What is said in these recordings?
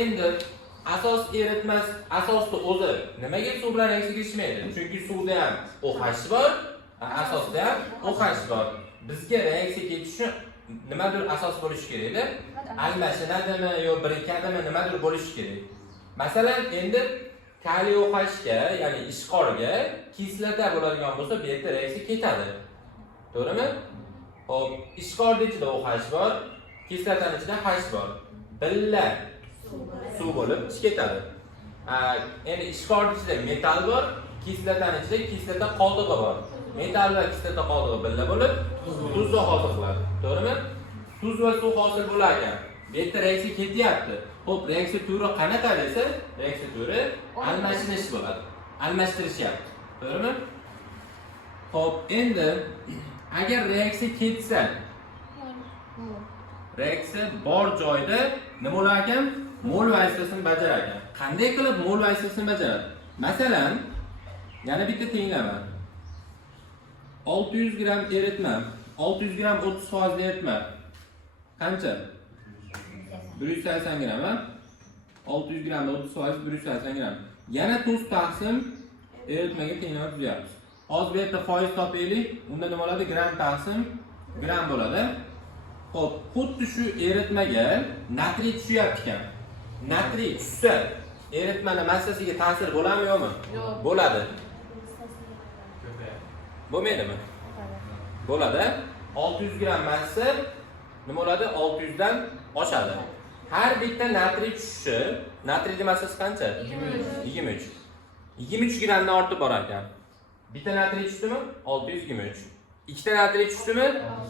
Endi asos eritmas, asosda o'zi nimaga suv bilan reaksiya kirishmaydi? Chunki suvda ham OH bor, asosda ham OH bor. Bizga reaksiya ketish uchun nimadir asos bo'lishi kerak-da. Almashinadimi yo birikadimi nimadir bo'lishi kerak. Masalan, endi kaliy OH ga, ya'ni ishqorga kislota bo'ladigan bo'lsa, bu yerda reaksiya ketadi. To'g'rimi? Xo'p, ishqorning ichida OH bor, kislotaning ichida H bor. Billa suv bo'lib chiqib ketadi. Endi ishqorning ichida metal bor, kislotaning ichida kislota qoldig'i bor. Metal va kislota qoldig'i billa bo'lib tuzni hosil qiladi. To'g'rimi? Tuz va suv hosil bo'lar ekan. Bu yerda reaksiya ketyapti. Xo'p, reaksiya turi qanaqa desa, reaksiya turi almashinish bo'ladi. Almashtirishyapti. To'g'rimi? Xo'p, endi agar reaksiya ketsa, reaksiya bor joyda nima bo'lar ekan? Mol vazifasini bajarar ekan. Qanday qilib mol vazifasini bajaradi? Masalan, yana bitta tenglama. 600 gram eritma, 600 gram 30% eritma. Qancha? 180 gram, ha? 600 gram 30% 180 gram. Yana tuz taqsim eritmaga tenglama tuzyapmiz. Hozir bu yerda foiz topaylik. Unda nima bo'ladi? Gram taqsim gram bo'ladi. Xo'p, xuddi shu eritmaga natriy tushyapti ekan. Natriy tushsa, eritmani massasiga ta'sir bo'ladimi yo'qmi? Yo'q. Bo'ladi. Bo'lmaydimi? Bo'ladi. 600 gram massa nima bo'ladi? 600 dan oshadi. Har bitta natriy tushishi, natriyning massasi qancha? 23. 23 gramdan ortib borar ekan. Bitta natriy tushdimi? 623. Ikkita natriy tushdimi?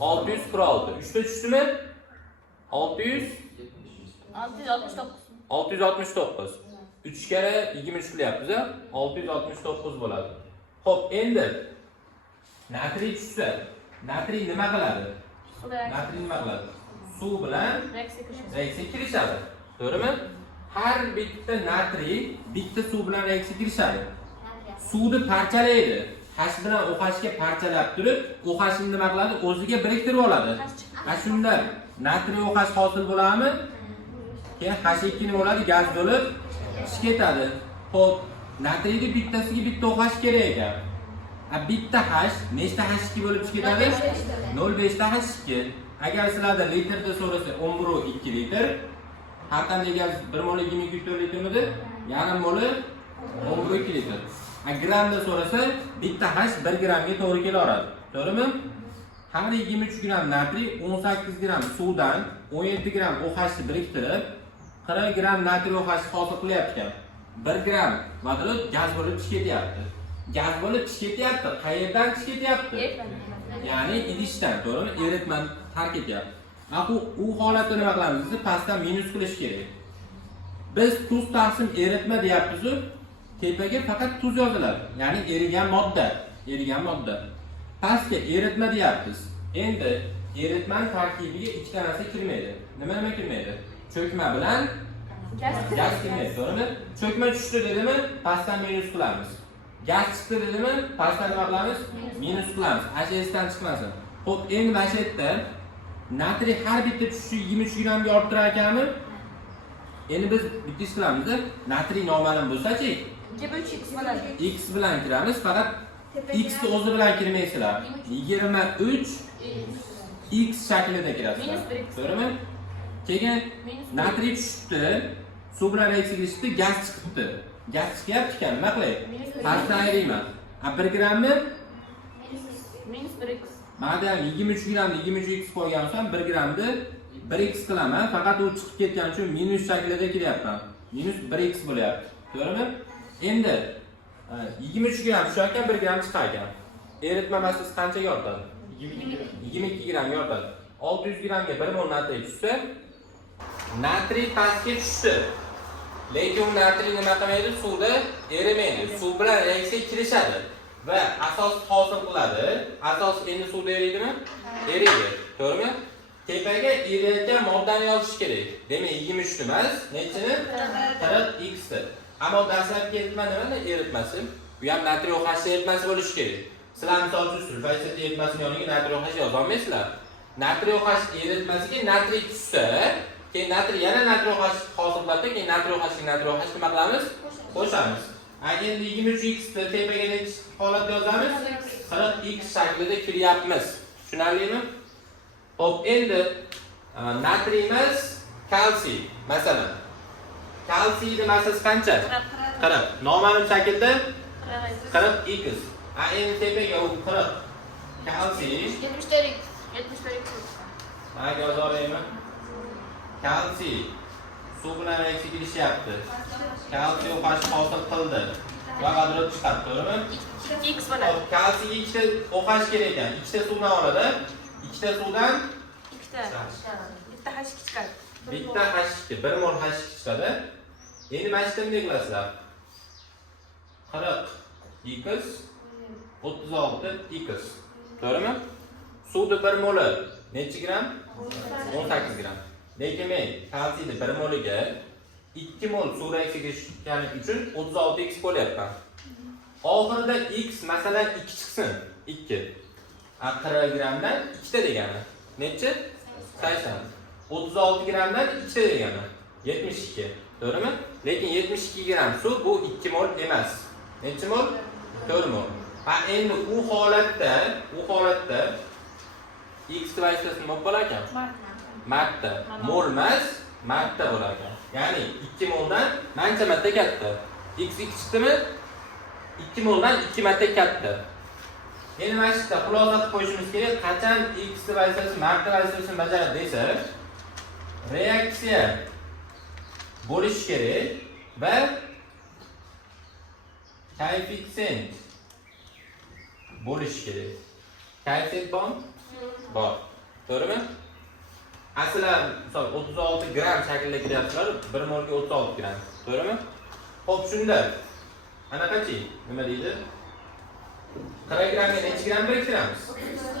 646. Uchta tushdimi? 669. 669. 3 kere 23 qilyapmiz, 669 bo'ladi. Xo'p, endi natriy tushsa, natriy nima qiladi? Natriy nima qiladi? Suv bilan reaksiya kirishadi. To'g'rimi? Har bitta natriy bitta suv bilan reaksiya kirishadi. Suvni parchalaydi. H bilan OH ga parchalab turib, OH ni nima qiladi? O'ziga biriktirib oladi. Ha shunda natriy OH hosil bo'ladimi? Keyin H2 nima bo'ladi? Gaz bo'lib chiqib ketadi. Xo'p, natriyning bittasiga bitta OH kerak ekan. Bitta H nechta H2 bo'lib chiqib ketadi? 0.5 ta H2. Agar sizlarda litrda so'rasa 11.2 litr, har qanday gaz 1 mol 22 litrmidi? Yarim moli 11.2 litr. Gramda so'rasa bitta H 1 gramga to'g'ri kelaveradi. To'g'rimi? Har 23 gram natriy 18 gram suvdan 17 gram OH ni biriktirib 40 gram natriy OH hosil qilyapti ekan. 1 gram vodorod gaz bo'lib chiqib ketyapti. Gaz bo'lib chiqib ketyapti. Qayerdan chiqib ketyapti? Ya'ni idishdan, to'g'rimi? Eritmani tark etyapti. U holatda nima qilamiz? Biz pastdan minus qilish kerak. Biz tuz taqsim eritma deyapmiz-ku. Tepaga faqat tuz yoziladi. Ya'ni erigan modda, Pastga eritma deyapmiz. Endi eritmaning tarkibiga ikkita narsa kirmaydi. Nima kirmaydi? Cho'kma bilan gaz kirmaydi, to'g'rimi? Cho'kma tushdi dedimi, pastdan minus qilamiz. Gaz chiqdi dedimi, pastdan nima qilamiz? Minus qilamiz. HSdan chiqmasin. Xo'p, endi mana shu yerda natriy har bitta tushishi 23 gramga orttirar ekanmi? Endi biz bitta ish qilamiz. Natriy noma'lum bo'lsa-chi, X bilan kiramiz, faqat X ni o'zi bilan kirmaysizlar. 23 X shaklida kirasizlar. To'g'rimi? Keyin natriy tushdi, suv bilan reaksiya kirishdi, gaz chiqibdi. Gaz chiqyapti ekan, nima qilay? Pastdan ayirayman. 1 grammi? -1x. Madam 23 gramni 23x qo'ygan bo'lsam 1 gramni 1x qilaman, faqat u chiqib ketgani uchun minus shaklida kiryapman. Minus 1x bo'lyapti. To'g'rimi? Endi 23 gram tushar ekan, 1 gram chiqar ekan. Eritma massasi qanchaga ortadi? 22 gramga ortadi. 600 gramga 1 mol natriy tushsa, natriy pastga tushdi. Lekin natriy nima qilmaydi? Suvda erimaydi. Suv bilan reaksiya kirishadi va asos hosil qiladi. Asos endi suvda eriydimi? Eriydi. To'g'rimi? Tepaga eriyotgan moddani yozish kerak. Demak, 23 emas, nechini? 40x dir. Ammo dastlabki eritma nimada? Eritmasi. Bu ham natriy OH eritmasi bo'lishi kerak. Sizlar misol uchun sulfat eritmasini yoniga natriy OH yoza olmaysizlar. Natriy OH eritmasiga natriy tushsa, Keyin natriy yana natriy OH hosil bo'ladi, keyin natriy OH nima qilamiz? Qo'shamiz. Endi 23x ni tepaga necha holat yozamiz? 40x shaklida kiryapmiz. Tushunarlimi? Xo'p, endi natriyimiz kalsiy, masalan. Kalsiyning massasi qancha? 40. Noma'lum shaklda 40x. Endi tepaga u 40 kalsiy 74x. Aga yozoraymi? Kalsiy suv bilan reaksiya qilishyapti. Kalsiy OH hosil qildi va vodorod chiqadi, to'g'rimi? X bo'ladi. Kalsiy ikkita OH kerak ekan. Ikkita suvdan oladi. Ikkita suvdan Bitta H2 chiqadi. bitta H2, 1 mol H2 chiqadi. Endi mana shu yerda nima qilasizlar? 40x 36x. To'g'rimi? Suvda 1 moli necha gram? 18 gram. Lekin men kalsiyni 1 moliga 2 mol suv reaksiyaga tushgani uchun 36x qo'yapman. Oxirida x masalan 2 chiqsin. 2. 40 gramdan 2 ta degani. Necha? 80. 36 gramdan 2 ta degani. 72. To'g'rimi? Lekin 72 gram suv bu 2 mol emas. Necha mol? 4 mol. Endi u holatda x vazifasi nima bo'lar ekan? Marta. Mol emas, marta bo'lar ekan. Ya'ni 2 moldan qancha marta katta? X chiqdimi? 2 moldan 2 marta katta. Endi mana shu yerda xulosa qilib qo'yishimiz kerak, qachon x vazifasi marta vazifasini bajaradi desa, reaksiya bo'lish kerak va koeffitsient bo'lish kerak. Koeffitsient bormi? Bor. To'g'rimi? Aslan misol 36 gram shaklda kiryapsizlar, 1 molga 36 gram. To'g'rimi? Xo'p, shunda qanaqachi? Nima deydi? 40 gramga necha gram biriktiramiz?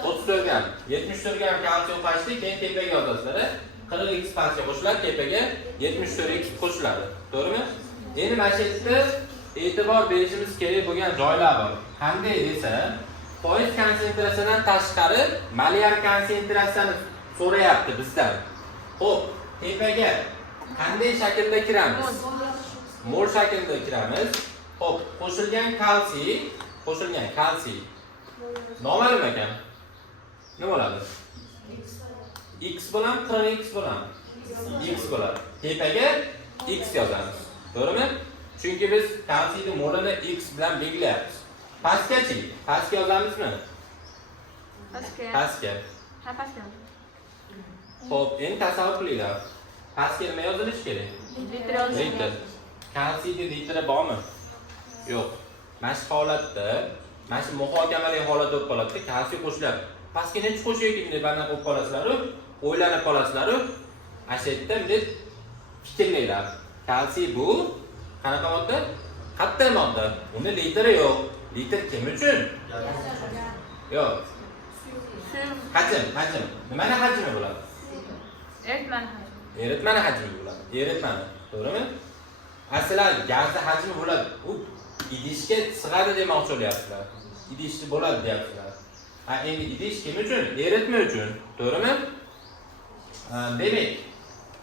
34 gram. 74 gram kalsiy OH'ni keyin tepaga yozasizlar. 40x pastga qo'shiladi, tepaga 74x qo'shiladi. To'g'rimi? Endi mana shu yerda e'tibor berishimiz kerak bo'lgan joylar bor. Qanday desa, foiz konsentratsiyadan tashqari molyar konsentratsiyani so'rayapti bizdan. Xo'p, tepaga qanday shaklda kiramiz? Mol shaklida kiramiz. Xo'p, qo'shilgan kalsiy noma'lum ekan. Nima bo'ladi? X bilan 40x bilan x bo'ladi. Tepaga x yozamiz. To'g'rimi? Chunki biz kalsiyning molini x bilan belgilayapmiz. Pastgachi? Pastga yozamizmi? Pastga. Ha, pastga. Xo'p, endi tasavvur qilinglar. Pastga nima yozilishi kerak? Litr. Kalsiyning litri bormi? Yo'q. Mana shu holatda, mana shu muhokamali holat bo'lib qoladi, kalsiy qo'shilyapti. Pastga necha qo'shayotgan deb ana qo'yib qolasizlar-ku, o'ylanib qolasizlar-ku. Mana shu yerda bunday fikrlaylar. Kalsiy bu qanaqa modda? Qattiq modda. Uni litri yo'q. Litr kim uchun? Yo'q. Hajm. Nimani hajmi bo'ladi? Eritmani hajmi bo'ladi. Eritmani, to'g'rimi? Aslan gazni hajmi bo'ladi. U idishga sig'adi demoqchi bo'lyapsizlar. Idishli bo'ladi deyapsizlar. Endi idish kim uchun? Eritma uchun, to'g'rimi? Demak,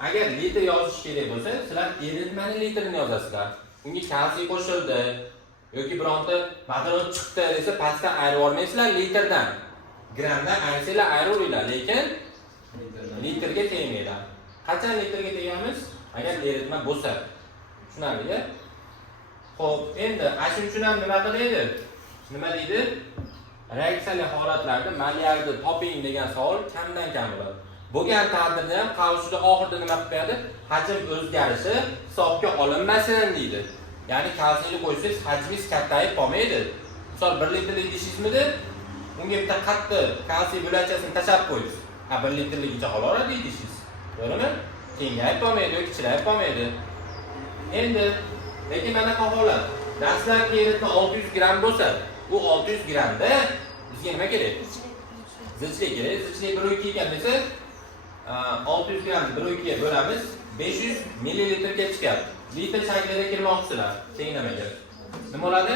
agar litr yozish kerak bo'lsa, sizlar eritmani litrini yozasizlar. Unga kalsiy qo'shildi yoki bironta vodorod chiqdi desa, pastdan ayirib olmaysizlar litrdan. Gramdan ayirsanglar ayiraveringlar, lekin litrga tegmaylar. Qachon litrga tegamiz? Agar eritma bo'lsa. Tushunarlimi? Xo'p, endi shuning uchun ham nima qilaydi? Nima deydi? Reaksiyali holatlarda molyarni toping degan savol kamdan kam bo'ladi. Bo'lgan taqdirda ham qavishda oxirida nima qilib qo'yadi? Hajm o'zgarishi hisobga olinmasin deydi. Ya'ni kalsiyni qo'ysangiz hajmingiz kattayib qolmaydi. Misol 1 litrlik idishingizmidi? Unga bitta qattiq kalsiy bo'lachasini tashab qo'yingiz. 1 litrligicha qolaveradi idishingiz. To'g'rimi? Kengayib qolmaydi, kichirayib qolmaydi. Endi lekin mana bu holat. Dastlabki eritma 600 gram bo'lsa, u 600 gramda bizga nima kerak? Zichlik kerak. Zichlik 1/2 ekan desa, 600 gram 1/2 ga bo'lamiz, 500 millilitrga chiqadi. Litr shaklida kirmoqchilar, tenglamaga. Nima bo'ladi?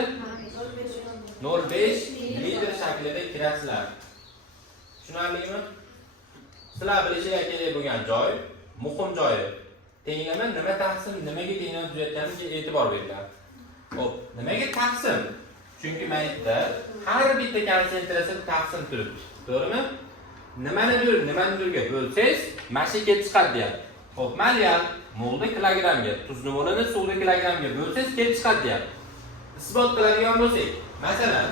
0,5 litr shaklida kirasizlar. Tushunarlimi? Sizlar bilishinglar kerak bo'lgan joy muhim joyi. Tenglama nima taqsim, nimaga tenglama tuzayotganiga e'tibor beringlar. Xo'p, nimaga taqsim? Chunki maytda har bitta konsentratsiya taqsim turibdi. To'g'rimi? Nimanidirga bo'lsangiz, mana shu kelib chiqadi deyapti. Xo'p, malyal molda kilogrammga, tuzli molini suvda kilogrammga bo'lsangiz kelib chiqadi deyapti. Isbot qiladigan bo'lsak, masalan,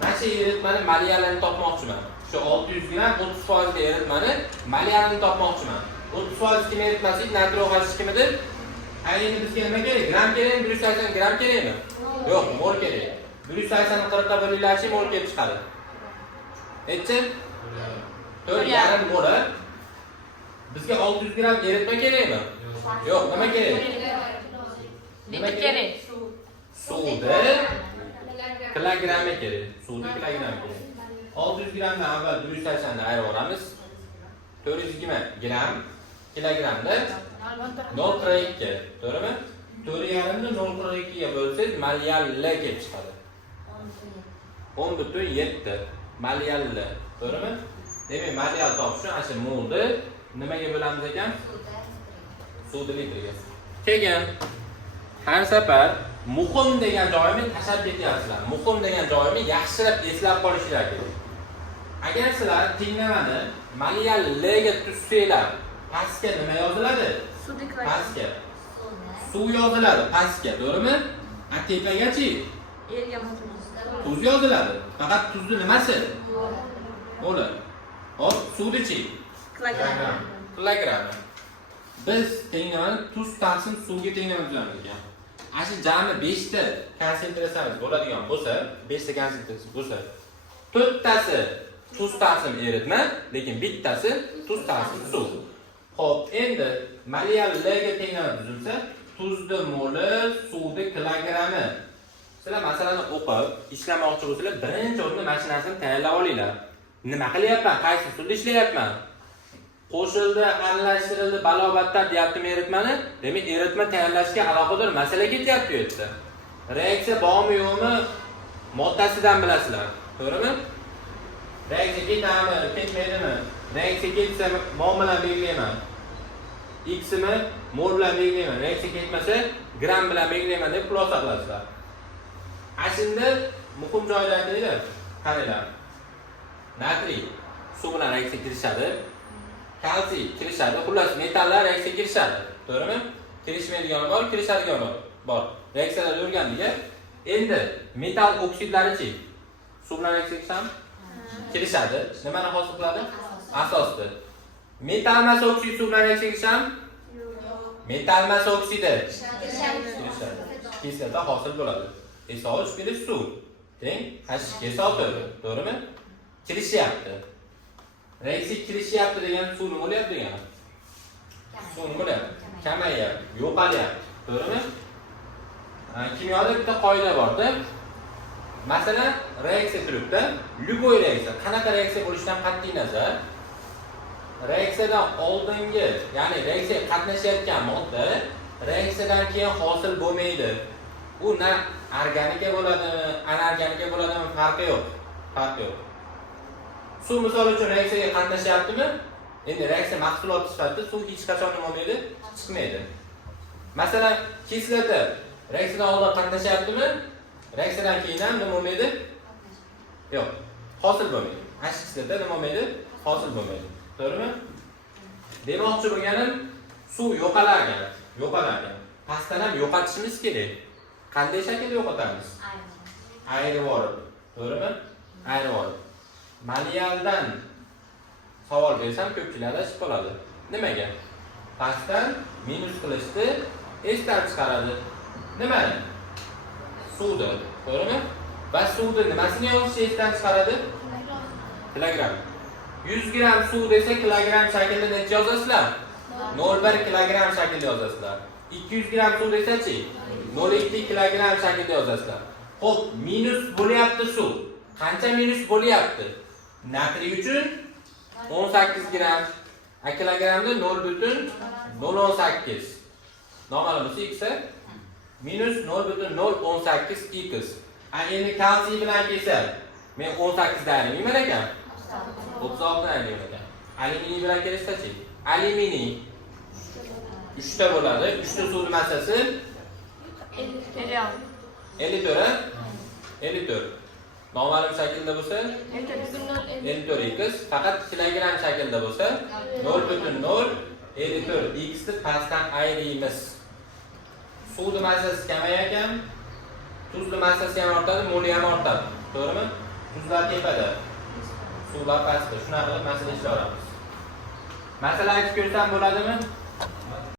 mana shu eritmani malyalini topmoqchiman. Shu 600 gram 30% ga eritmani malyalini topmoqchiman. 30% kim eritmaslik natriy OH kimidir? Endi bizga nima kerak? Gram kerakmi? 180 gram kerakmi? Yo'q, mol kerak. 180 ni 40 ta bo'linglarchi mol kelib chiqadi. Nechi? 4,5 mol. Bizga 600 gram eritma kerakmi? Yo'q, nima kerak? Nima kerak? Suvda kilogrammi kerak. Suvda kilogramm kerak. 600 gramdan avval 180 ni ayirib olamiz. 420 gram kilogramda 0,42. To'g'rimi? 4,5 ni 0,42 ga bo'lsangiz malyalli kelib chiqadi. 10,7 malyalli. To'g'rimi? Demak, malyal topish uchun ana molni nimaga bo'lamiz ekan? Suvda litrga. Keyin har safar muhim degan joyimni tashab ketyapsizlar. Muhim degan joyimni yaxshilab eslab qolishingiz kerak. Agar sizlar tenglamani malyal ga tushsanglar, pastga nima yoziladi? Pastga. Suv yoziladi pastga, to'g'rimi? A tepagachi? Tuz yoziladi. Faqat tuzni nimasi? Mo'li. Hop, suvdichi? Kilogramm. Biz tenglamani tuz taqsim suvga tenglama tuzamiz ekan. Ashi jami 5 ta konsentratsiyamiz bo'ladigan bo'lsa, 5 ta konsentratsiya bo'lsa, 4 tasi tuz taqsim eritma, lekin bittasi tuz taqsim suv. Xo'p, endi malyal ga tenglama tuzilsa, tuzni moli, suvni kilogrammi. Sizlar masalani o'qib, ishlamoqchi bo'lsangiz, birinchi o'rinda mashinasini tayyorlab olinglar. Nima qilyapman? Qaysi usulda ishlayapman? Qo'shildi, aralashtirildi, balobatlar deyaptimi eritmani? Demak, eritma tayyorlashga alohida masala ketyapti bu yerda. Reaksiya bormi yo'qmi? Moddasidan bilasizlar. To'g'rimi? Reaksiya ketadimi, ketmaydimi? Reaksiya ketsa mol bilan belgilayman. X mi mol bilan belgilayman. Reaksiya ketmasa gram bilan belgilayman deb xulosa qilasizlar. Ashunda muhim joylarida qaranglar. Natriy suv bilan reaksiya kirishadi. Kalsiy kirishadi. Xullas metallar reaksiya kirishadi. To'g'rimi? Kirishmaydigan bor, kirishadigan bor. Reaksiyalar o'rgandik-a. Endi metal oksidlari-chi? Suv bilan reaksiya kirishadi. Nimani hosil qiladi? Asosda. Metal massa oksid suv bilan reaksiya kirishadi? Yo'q. Metal massa oksidi kirishadi. Kislota hosil bo'ladi. SO3 + suv teng H2SO4. To'g'rimi? Kirishyapti. Reaksiya kirishyapti degan suv nima bo'lyapti degani? Suv nima bo'lyapti? Kamayapti, yo'qolyapti. To'g'rimi? Kimyoda bitta qoida bor-da. Masalan, reaksiya turibdi. Любой reaksiya, qanaqa reaksiya bo'lishidan qat'iy nazar, reaksiyadan oldingi, ya'ni reaksiyaga qatnashayotgan modda reaksiyadan keyin hosil bo'lmaydi. U na organika bo'ladimi, anorganika bo'ladimi farqi yo'q. Farqi yo'q. Suv misol uchun reaksiyaga qatnashyaptimi? Endi reaksiya mahsuloti sifatida suv hech qachon nima bo'lmaydi? Chiqmaydi. Masalan, kislota reaksiyadan oldin qatnashyaptimi? Reaksiyadan keyin ham nima bo'lmaydi? Yo'q. Hosil bo'lmaydi. H kislota nima bo'lmaydi? Hosil bo'lmaydi. To'g'rimi? Demoqchi bo'lganim, suv yo'qalarkan. Pastdan ham yo'qotishimiz kerak. Qanday shaklda yo'qotamiz? Ayirib olib. To'g'rimi? Ayirib olib. Malyaldan savol bersam ko'pchilik adashib qoladi. Nimaga? Pastdan minus qilishni esdan chiqaradi. Nimani? Suvni, to'g'rimi? Va suvni nimasini yozishni esdan chiqaradi? Kilogramm. 100 gram suv desa kilogramm shaklida necha yozasizlar? 0,1 kilogramm shaklida yozasizlar. 200 gram suv desa-chi? 0,2 kilogramm shaklida yozasizlar. Xo'p, minus bo'lyapti suv. Qancha minus bo'lyapti? Natriy uchun 18 gram, a kilogramda 0,018. Noma'lum bo'lsa x minus 0,018x. Endi kalsiy bilan kelsa, men 18 da aylanmayman ekan. 36 dan aylanmayman ekan. Alyuminiy bilan kelsa-chi? Alyuminiy 3 ta bo'ladi. 3 ta suvning massasi 54 a? 54. Noma'lum shaklda bo'lsa 54 x, faqat kilogramm shaklda bo'lsa 0.054 x ni pastdan ayiramiz. Suvning massasi kamayarkan, tuzning massasi ham ortadi, moli ham ortadi. To'g'rimi? Tuzlar tepada, suvlar pastda. Shunaqa qilib masala ishlayapmiz. Masala aytib ko'rsam bo'ladimi?